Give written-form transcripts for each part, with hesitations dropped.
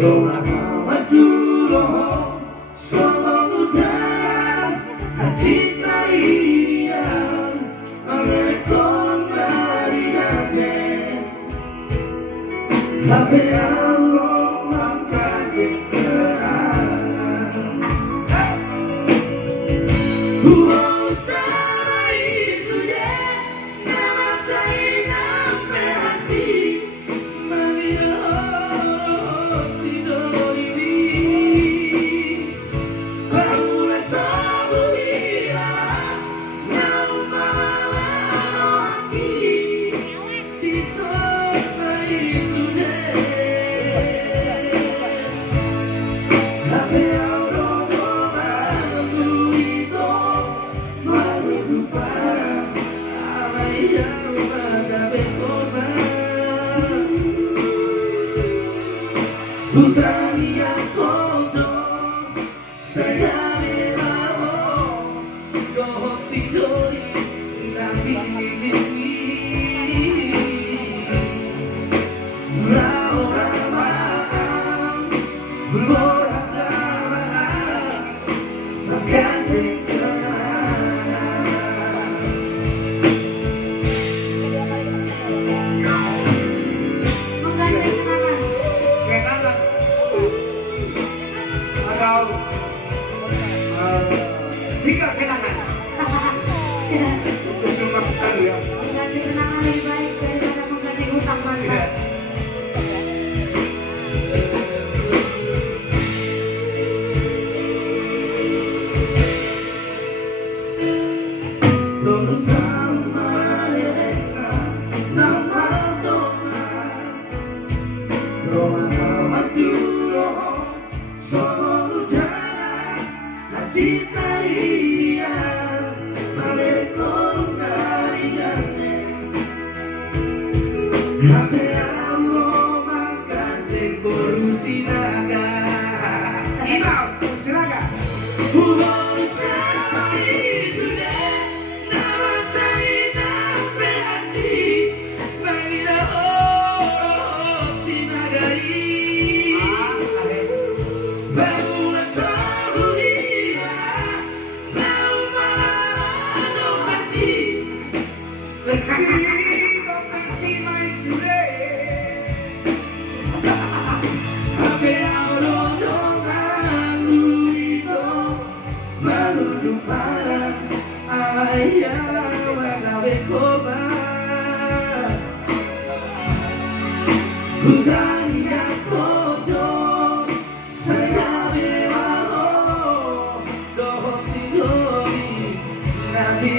Roma Maduro solo muda cinta ia melekon dari gade tapi Allah mangkat dikeran Putranya kotor saya memang doh sidori nabi orang berborak ramah makan tiga kenangan. Itu semua sekali ya. Mengganti kenangan lebih baik daripada mengganti hutang masa. Terutama mereka nama Tuhan Roma Maduro solo udara cinta ia melekon dari gane hati Allah makan dekorusi naga Imam silakan Humor sekali sudah nama saya berhati bagi orang sinagari bangunlah sahuria mau malam hati hati mais today Hape Allah doang itu menuju para ayah wagabe koma Putranya kotor saya memang doh sidori nabi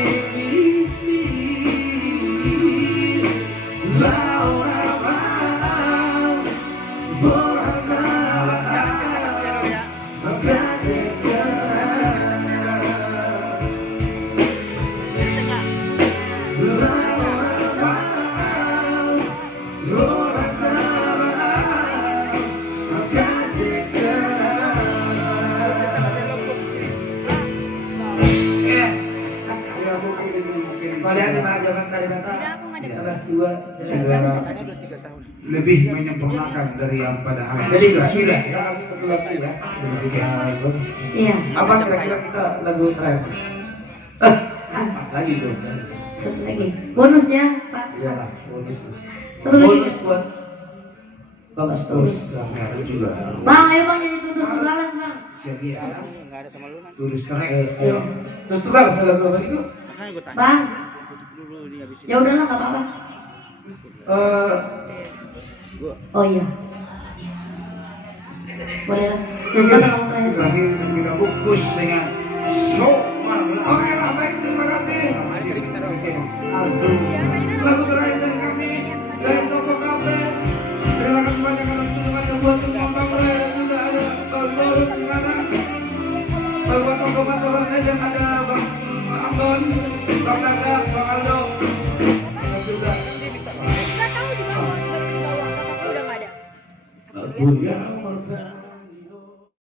lebih menyempurnakan dari yang pada hari jadi sudah kita kasih satu lagu ya bos. Iya. Apa kira-kira kita lagu terakhir lagi tuh Satu lagi. Bonus ya, Pak. iyalah bonus Satu lagi. bonus buat bagus terus juga Bang, ayo Bang jadi tundus tulalas, Bang. siapa Enggak ada sama lu kan. lulus ayo terus tuh bagus ada lagu itu Makanya gue tanya. Bang, Tutup dulu ini habisin. ya udahlah enggak apa-apa. Oh iya. Boleh lah. Yang sana kamu tanya. terakhir kita bungkus dengan show oke lah baik terima kasih aduh lagu terakhir dari kami dari Sopo Kafe terima kasih banyak atas kunjungannya buat semua kafe sudah ada baru di sana Bapak Sopo Mas Sobat Ejen ada Bang Ambon Bang Naga